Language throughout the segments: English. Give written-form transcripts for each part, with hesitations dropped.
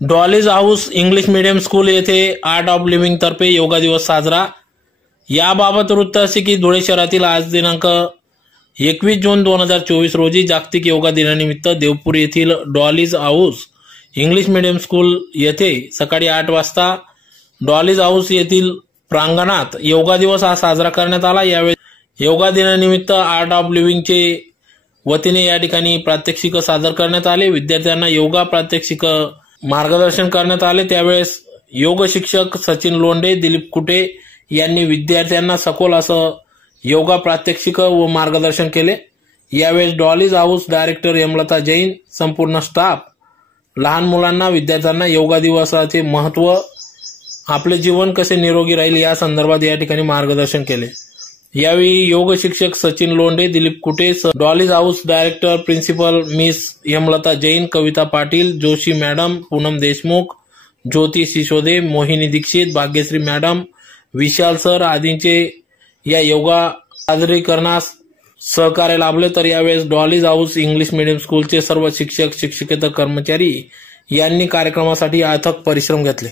Dolly's house English medium school येथे art of living तर्फे योगा दिवस साजरा। याबाबत वृत्त असे की धुळे शहरातील आज दिनांक 21 जून 2024 रोजी जागतिक योगा दिनानिमित्त देवपूर येथील Dolly's house English medium school येथे सकाळी 8 वाजता डॉलीज हाऊस येथील प्रांगणात योगा दिवस हा साजरा करण्यात आला। यावेळी योगा दिनानिमित्त आर्ट ऑफ लिव्हिंगचे वतीने या ठिकाणी प्रात्यक्षिक सादर करण्यात आले। विद्यार्थ्यांना योगा प्रात्यक्षिक मार्गदर्शन करण्यात आले। त्यावेळेस योग शिक्षक सचिन लोंढे, दिलीप कुटे यांनी विद्यार्थ्यांना सखोल असं योगा प्रात्यक्षिक व मार्गदर्शन केले। यावेळेस Dolly's house director Hemlata Jain, संपूर्ण स्टाफ लहान मुलांना विद्यार्थ्यांना योगा दिवसाचे महत्त्व, आपले जीवन कसे निरोगी राहील या संदर्भात या ठिकाणी मार्गदर्शन केले। यावेळी योग शिक्षक Sachin Londhe, Dilip Kute, Dolly's house director principal miss Hemlata Jain, Kavita Patil, Joshi madam, Poonam Deshmukh, Jyoti Sisode, Mohini Dixit, Bhagyashree madam, Vishal sir आदींचे या योगा सादरीकरणास सहकार्य लाभले। तर यावेळेस डॉलीज हाऊस इंग्लिश मीडियम स्कूलचे सर्व शिक्षक, शिक्षकेतर कर्मचारी यांनी कार्यक्रमासाठी अथक परिश्रम घेतले।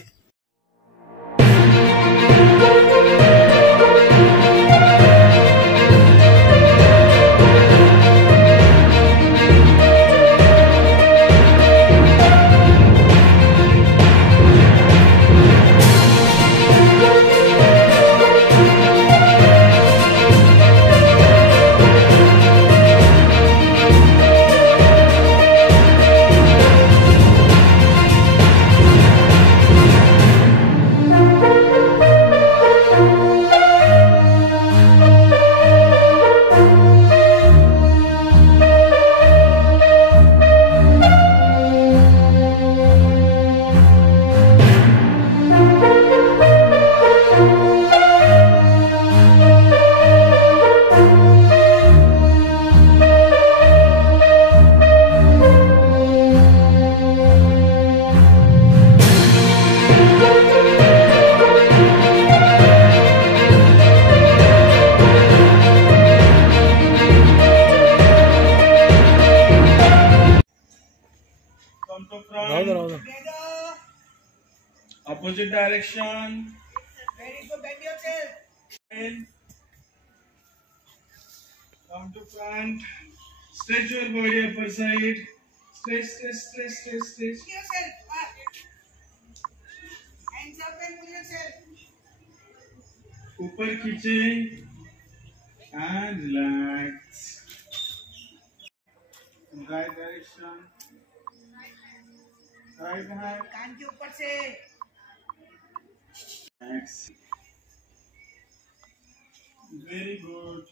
Opposite direction. Ready to bend yourself. In. Come to front. Stretch your body upper side. Stretch, stretch, stretch, stretch, stretch. Pull yourself up. Hands up and pull yourself. ऊपर खींचे and relax. Right direction. Right hand. कान के ऊपर से. Relax. Very good.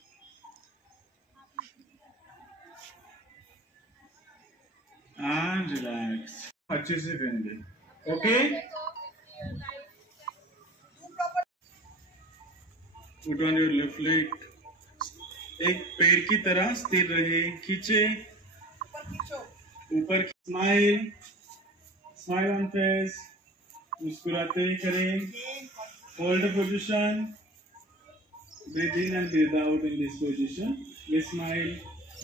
And relax. अच्छे से बंदे. Okay? Put on your left leg. एक पैर की तरह स्थिर रहे. खींचे. ऊपर खींचो. ऊपर. Smile. Smile on face. मुस्कुराते ही करें. Hold the position. Breathe in and breathe out in this position. We smile.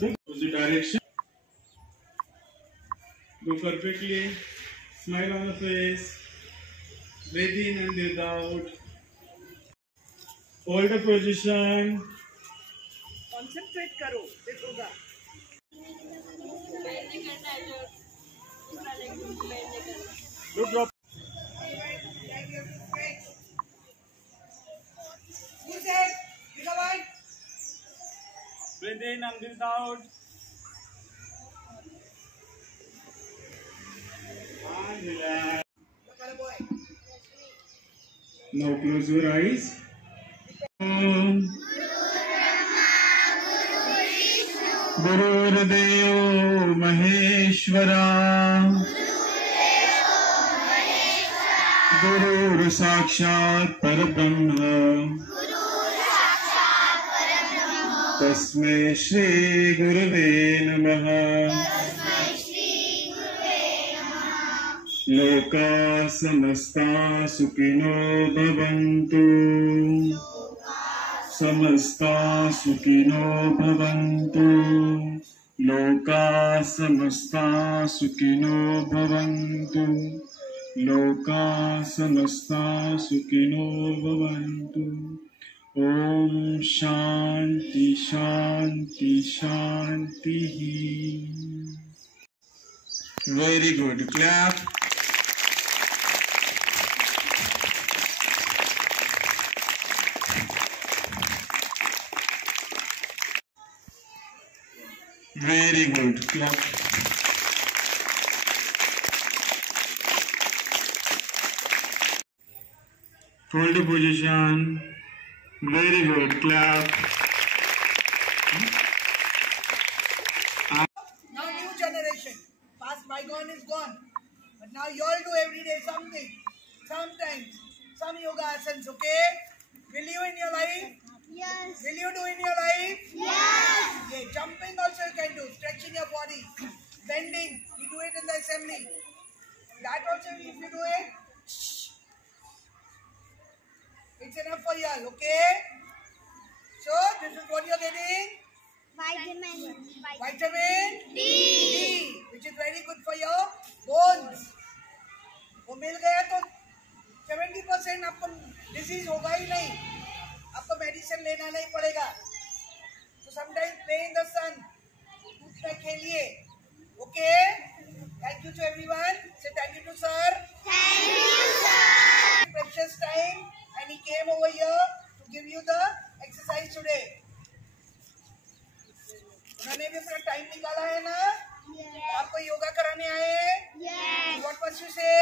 Look opposite direction. Go perfectly. Smile on the face. Breathe in and breathe out. Hold the position. Concentrate करो. फिर होगा. Look drop. Breathe in and breathe out. And relax. Now close your eyes. गुरुर्देव महेश्वरा गुरुर् साक्षात् परब्रह्म तस्मै श्री गुरुवे नमः। लोका समस्ता सुखिनो भवन्तु। समस्ता सुखिनो भवन्तु। लोका समस्ता सुखिनो भवन्तु। लोका समस्ता सुखिनो भवन्तु। ओम शांति शांति शांति। Very good, clap. Very good, clap. Hold the position. Very good. Clap. Now new generation. Past bygone is gone. But now you all do every day something. Sometimes. Some yoga asanas, okay? Will you in your life? Yes. Will you do in your life? Yes. Yeah, jumping also you can do. Stretching your body. Bending. We do it in the assembly. That also if you do it, it's enough for you all, okay? So, this is what you're getting. Vitamin D, which is very good for your bones. वो मिल गया तो 70% आपको disease होगा ही नहीं, आपको medicine लेना नहीं पड़ेगा. So sometimes play in the sun, धूप में खेलिए, okay? Thank you to everyone. Say thank you to sir. Thank you, sir. Precious time, and he came over here to give you the exercise today. उन्होंने भी अपना time निकाला है ना, Yes. आपको योगा कराने आए. Yes. What must you say?